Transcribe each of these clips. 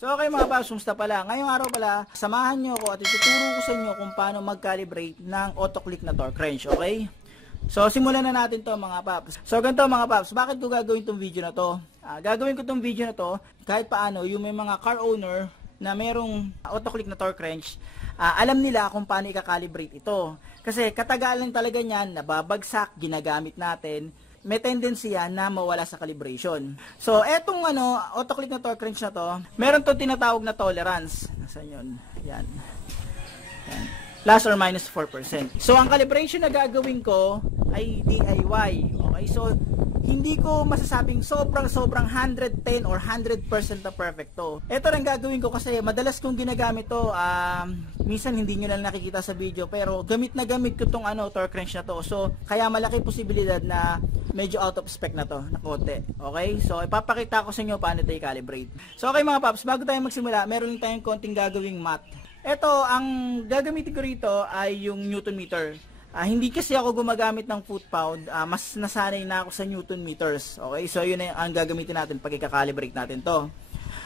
So okay mga paps, kumusta pala? Ngayong araw pala, samahan nyo ako at ituturo ko sa inyo kung paano mag-calibrate ng auto-click na torque wrench, okay? So simulan na natin to mga paps. So ganito mga paps, bakit ko gagawin tong video na to? Gagawin ko tong video na to kahit paano yung may mga car owner na merong auto-click na torque wrench, alam nila kung paano i-calibrate ito. Kasi katagalan talaga niyan, nababagsak, ginagamit natin, may tendency yan na mawala sa calibration. So, etong auto-click na torque wrench na to, meron to tinatawag na tolerance. Nasaan yun? Yan. Yan. Plus or minus 4%. So, ang calibration na gagawin ko ay DIY. Okay? So, hindi ko masasabing sobrang 110 or 100% na perfecto. Ito rin gagawin ko kasi madalas kong ginagamit to. Minsan hindi nyo lang nakikita sa video, pero gamit na gamit ko tong torque wrench na to. So, kaya malaki posibilidad na medyo out of spec na to, na konti. Okay? So, ipapakita ko sa inyo paano ito i-calibrate. So, okay mga paps, bago tayo magsimula, meron tayong konting gagawing math. Ito, ang gagamitin ko rito ay yung Newton meter. Hindi kasi ako gumagamit ng foot pound, mas nasanay na ako sa Newton meters. Okay? So, yun ang gagamitin natin pag i-calibrate natin to.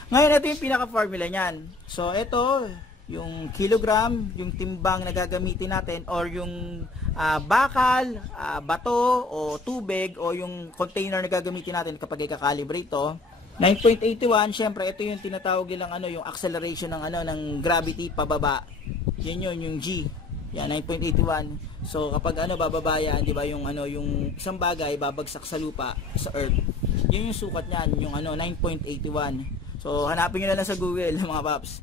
Ngayon, ito yung pinaka-formula niyan. So, ito, yung kilogram, yung timbang na gagamitin natin, or yung bakal, bato, o tubig, o yung container na gagamitin natin kapag i-calibrate to. 9.81, syempre, ito yung tinatawag nilang yung acceleration ng ng gravity pababa. Yan yun, yung G. Yan, 9.81. So, kapag bababa yan, di ba, yung isang bagay babagsak sa lupa, sa earth. Yun yung sukat niyan, yung 9.81. So, hanapin nyo na lang sa Google, mga paps.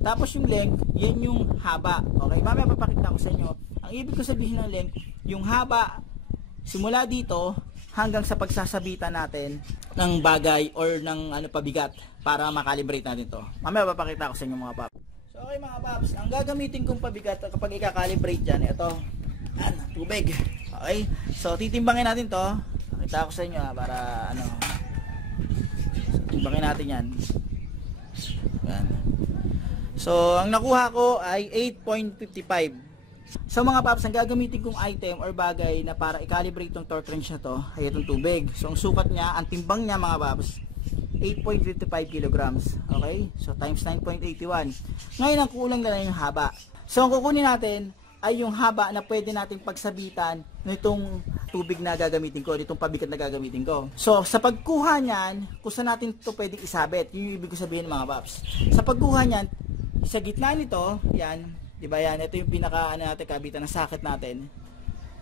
Tapos yung length, yan yung haba. Okay, mamaya papakita ko sa inyo. Ang ibig ko sabihin ng length, yung haba, simula dito, hanggang sa pagsasabitan natin ng bagay or ng pabigat para makalibrate natin to. Mamaya papakita ko sa inyo mga paps. So, okay mga paps, ang gagamitin kong pabigat kapag i-calibrate dyan, ito, tubig. Okay, so titimbangin natin to. Pakita ko sa inyo para so, timbangin natin yan. Yan. So, ang nakuha ko ay 8.55. So mga paps, ang gagamitin kong item or bagay na para i-calibrate tong torque wrench na to ay itong tubig. So, ang sukat niya, ang timbang niya mga paps, 8.55 kilograms. Okay? So, times 9.81. Ngayon, ang kulang na lang yung haba. So, ang kukunin natin ay yung haba na pwede nating pagsabitan nitong tubig na gagamitin ko, nitong pabigat na gagamitin ko. So, sa pagkuha niyan, kung saan natin ito pwede isabit, yun yung ibig ko sabihin mga paps. Sa pagkuha niyan, sa gitna nito, yan, di ba yan, ito yung pinaka natin, kabitan ng socket natin.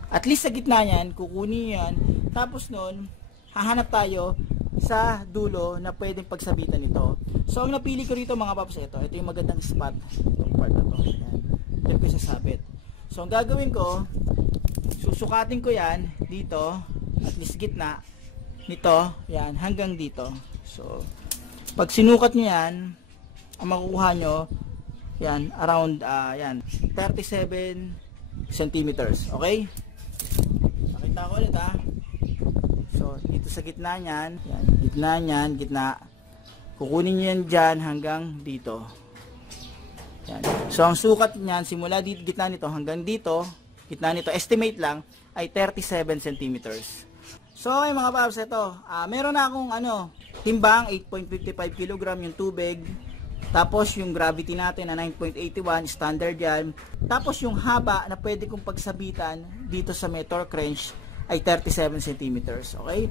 At least sa gitna niyan, kukunin yan, tapos nun, hahanap tayo sa dulo na pwedeng pagsabitan nito. So, ang napili ko rito mga paps, ito yung magandang spot, itong part na to. Yan. Diyan ko sasabit. So, ang gagawin ko, susukatin ko yan dito, at least gitna nito, yan, hanggang dito. So, pag sinukat nyo yan, ang makukuha nyo, yan, around, 37 centimeters. Okay? Pakita ko ulit So, dito sa gitna niyan, yan, gitna niyan, gitna. Kukunin niyo yan dyan hanggang dito. Yan. So, ang sukat niyan, simula dito, gitna nito hanggang dito, gitna nito, estimate lang, ay 37 centimeters. So, okay mga paps, ito. Meron na akong, timbang, 8.55 kg yung tubig. Tapos, yung gravity natin na 9.81, standard yan. Tapos, yung haba na pwede kong pagsabitan dito sa may torque wrench ay 37 centimeters. Okay?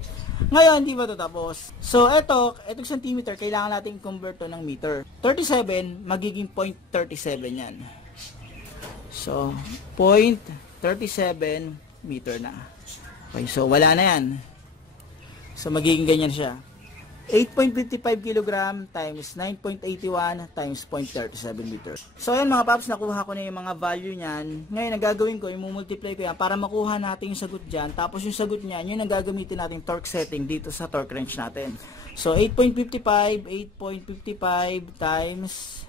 Ngayon, hindi ba ito tapos? So, itong centimeter, kailangan natin convert to ng meter. 37, magiging 0.37 yan. So, 0.37 meter na. Okay, so wala na yan. So, magiging ganyan siya. 8.55 kg times 9.81 times 0.37 meters. So, ayan mga paps, nakuha ko na yung mga value niyan. Ngayon, ang gagawin ko, i-multiply ko yan para makuha natin yung sagot dyan. Tapos, yung sagot niyan, yun ang gagamitin natin torque setting dito sa torque wrench natin. So, 8.55 times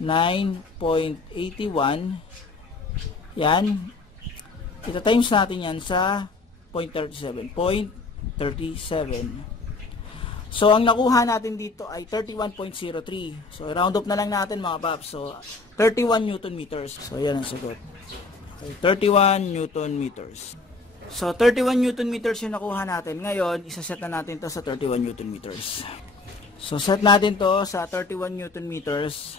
9.81. Yan. Ito times natin yan sa 0.37. 0.37. So, ang nakuha natin dito ay 31.03. So, round up na lang natin mga paps. So, 31 Newton meters. So, yan ang sagot. Okay, 31 Newton meters. So, 31 Newton meters yung nakuha natin. Ngayon, isaset na natin to sa 31 Newton meters. So set natin to sa 31 Newton meters.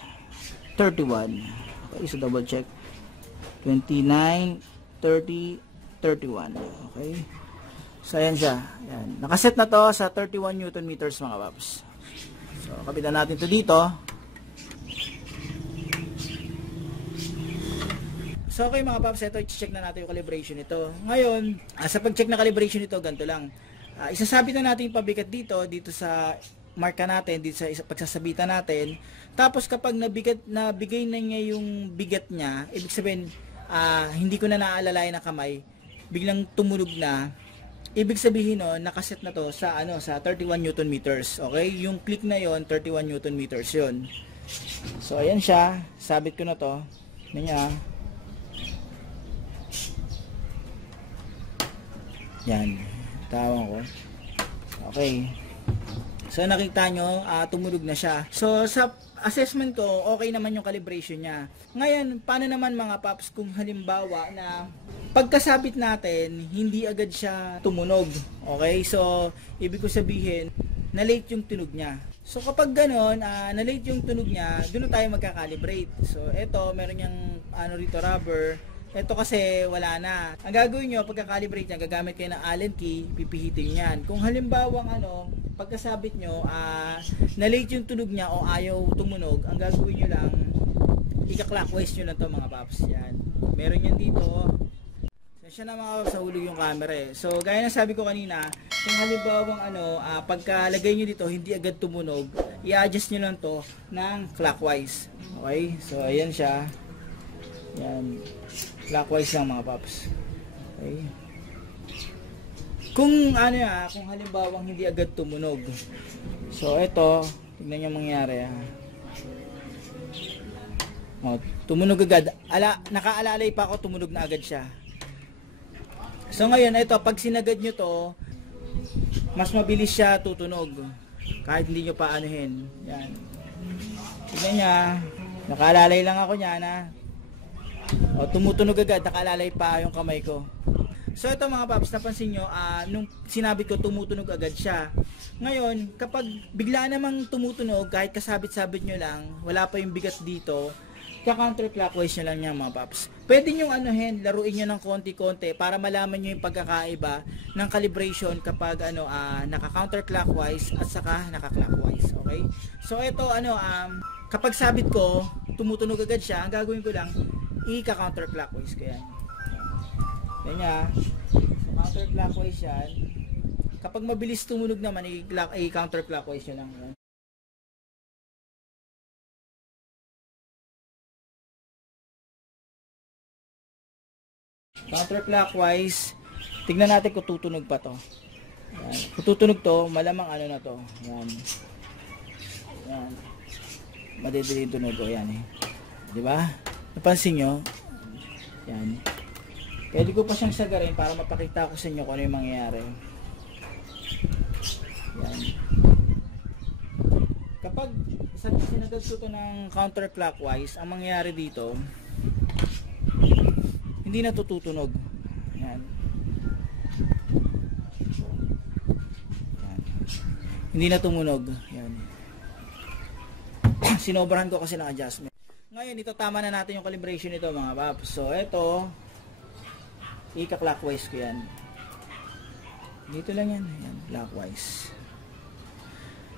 31. Okay, so double check. 29, 30, 31. Okay. So ayan siya. Ayan. Nakaset na to sa 31 Newton meters mga paps. So kapitan natin to dito. So okay mga paps, ito i-check na natin yung calibration nito. Ngayon, sa pag-check na calibration nito, ganito lang. Isasabit na natin yung pabigat dito sa marka natin, dito sa pagsasabitan natin. Tapos kapag nabigay na niya yung bigat niya, ibig sabihin, hindi ko na naalalayan na kamay, biglang tumunog na. Ibig sabihin no, nakaset na to sa sa 31 Newton meters. Okay? Yung click na yon, 31 Newton meters 'yon. So ayan siya, sabit ko na to. Niya. Yan, tawang ko. Okay. So nakita nyo, tumunog na siya. So sa assessment ko, okay naman yung calibration niya. Ngayon, paano naman mga paps kung halimbawa na pagkasabit natin, hindi agad siya tumunog. Okay? So, ibig ko sabihin, na-late yung tunog niya. So kapag ganon, na-late yung tunog niya, doon na tayo magka-calibrate. So eto, meron yung rito rubber. Ito kasi wala na. Ang gagawin nyo, pagka-calibrate niya, gagamit kayo ng Allen key, pipihitin yan. Kung halimbawa pagkasabit nyo, na-late yung tunog niya o ayaw tumunog, ang gagawin nyo lang, ika-clockwise nyo na to mga paps. Yan. Meron yan dito. Siya na mga paps, nahulog yung camera eh. So, gaya na sabi ko kanina, kung halimbawa pagkalagay nyo dito, hindi agad tumunog, i-adjust nyo lang to ng clockwise. Okay? So, ayan siya. Yan. Clockwise lang mga paps. Okay. Kung kung halimbawa hindi agad tumunog. So ito, tingnan niyo mangyari tumunog agad. Nakaalalay pa ako, tumunog na agad siya. So ngayon ito, pag sinagad niyo to, mas mabilis siya tutunog. Kahit hindi niyo pa anuhin. Yan. Tingnan niya. Nakaalalay lang ako niyan tumutunog agad, nakalalay pa yung kamay ko. So ito mga paps, napansin nyo, nung sinabit ko tumutunog agad siya. Ngayon, kapag bigla namang tumutunog, kahit kasabit-sabit nyo lang, wala pa yung bigat dito, ka-counterclockwise nyo lang yan mga paps. Pwede nyo laruin nyo ng konti-konti para malaman nyo yung pagkakaiba ng calibration kapag naka-counterclockwise at saka naka-clockwise. Okay? So ito kapag sabit ko, tumutunog agad siya, ang gagawin ko lang, i-counterclockwise ko yan. Yan niya. So, counterclockwise yan. Kapag mabilis tumunog naman, i-counterclockwise yun lang. Counterclockwise. Tignan natin kung tutunog pa to. Yan. Kung tutunog to, malamang na to. Yan. Yan. Madidilig tunog ko. Yan eh. Diba? Napansin nyo? Yan. Pwede ko pa siyang sagarin para mapakita ko sa inyo kung ano yung mangyayari. Yan. Kapag sinagad ko ito ng counterclockwise, ang mangyayari dito, hindi na tututunog. Yan. Yan. Hindi na tumunog. Yan. Sinobrahan ko kasi ng adjustment. Ngayon, ito tama na natin yung calibration nito mga paps. So, ito, ika-clockwise ko yan. Dito lang yan. Yan, clockwise.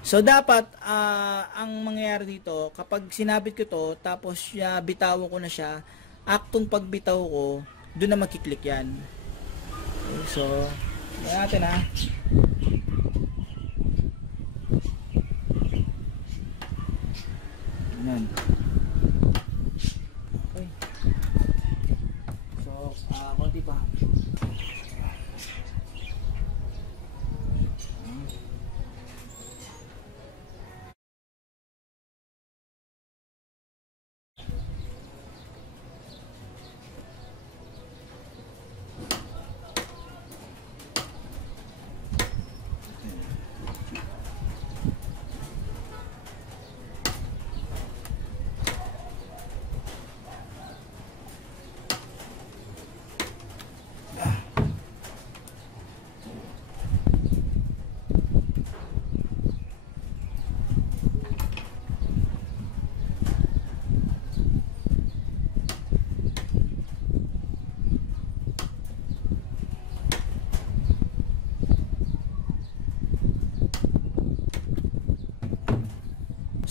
So, dapat, ang mangyayari dito, kapag sinabit ko to, tapos bitawan ko na siya, aktong pagbitaw ko, doon na magkiklik yan. Okay, so, yan natin Yan. Okay. So, konti pa.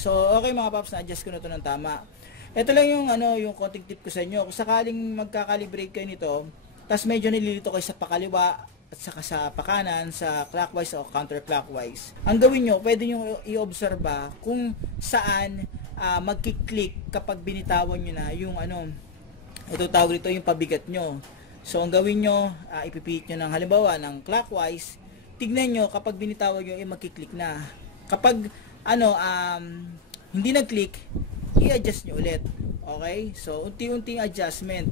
So, okay mga paps, na-adjust ko na to ng tama. Ito lang yung yung konting tip ko sa inyo. Kung sakaling magka-calibrate kayo nito, tas medyo nililito kayo sa pakaliwa at saka sa pakanan, sa clockwise o counterclockwise. Ang gawin nyo, pwede nyo i-obserba kung saan magkiklik kapag binitawan nyo na yung ito tawag dito yung pabigat nyo. So, ang gawin nyo, ipipihit nyo ng halimbawa ng clockwise, tignan nyo kapag binitawan nyo, magkiklik na. Kapag hindi nag-click, i-adjust nyo ulit. Okay? So, unti-unting adjustment.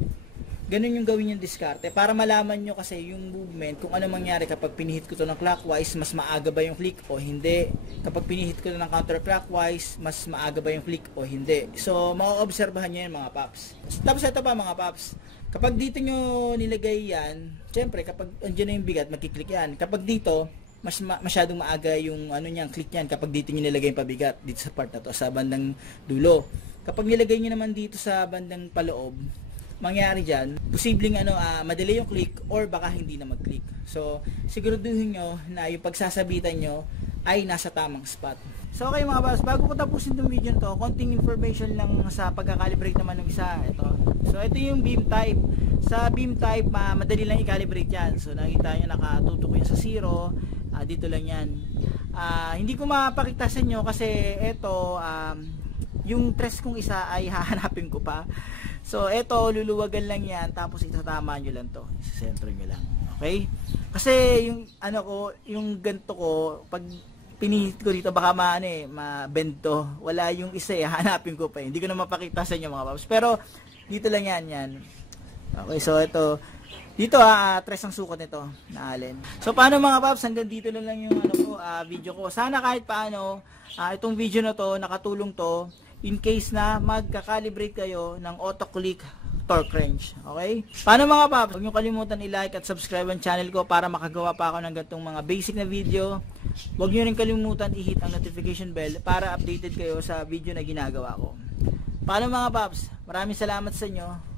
Ganun yung gawin yung diskarte. Para malaman nyo kasi yung movement, kung ano mangyari kapag pinihit ko to ng clockwise, mas maaga ba yung click o hindi. Kapag pinihit ko to ng counterclockwise, mas maaga ba yung click o hindi. So, mauobserbahan nyo yan mga paps. Tapos ito pa mga paps. Kapag dito nyo nilagay yan, syempre kapag andyan na yung bigat, magkiklik yan. Kapag dito, masyadong maaga yung niyang click yan kapag dito nyo nilagay yung pabigat dito sa part na to, sa bandang dulo. Kapag nilagay nyo naman dito sa bandang paloob, mangyari dyan, posibleng madali yung click or baka hindi na mag-click. So, siguraduhin nyo na yung pagsasabitan nyo ay nasa tamang spot. So, okay mga boss, bago ko tapusin itong video na to, konting information lang sa pagka-calibrate naman ng isa. So, ito yung beam type. Sa beam type, madali lang i-calibrate yan. So, nakita nyo nakatutok yan sa 0. Dito lang yan. Hindi ko mapakita sa inyo kasi ito, yung tres kong isa ay hahanapin ko pa. So, ito, luluwagan lang yan. Tapos, itatama nyo lang to. Isasentro nyo lang. Okay? Kasi, yung yung ganto ko, pag pinihit ko dito, baka ma-bend to. Wala yung isa hanapin ko pa. Hindi ko na mapakita sa inyo mga paps. Pero, dito lang yan. Okay, so ito. Dito tres ang sukat nito na alin. So paano mga paps, hanggang dito na lang yung video ko. Sana kahit paano itong video na to nakatulong to in case na magka-calibrate kayo ng auto-click torque wrench. Okay? Paano mga paps? Huwag niyo kalimutan i-like at subscribe ang channel ko para makagawa pa ako ng ganitong mga basic na video. Huwag niyo rin kalimutan i-hit ang notification bell para updated kayo sa video na ginagawa ko. Paano mga paps? Maraming salamat sa inyo.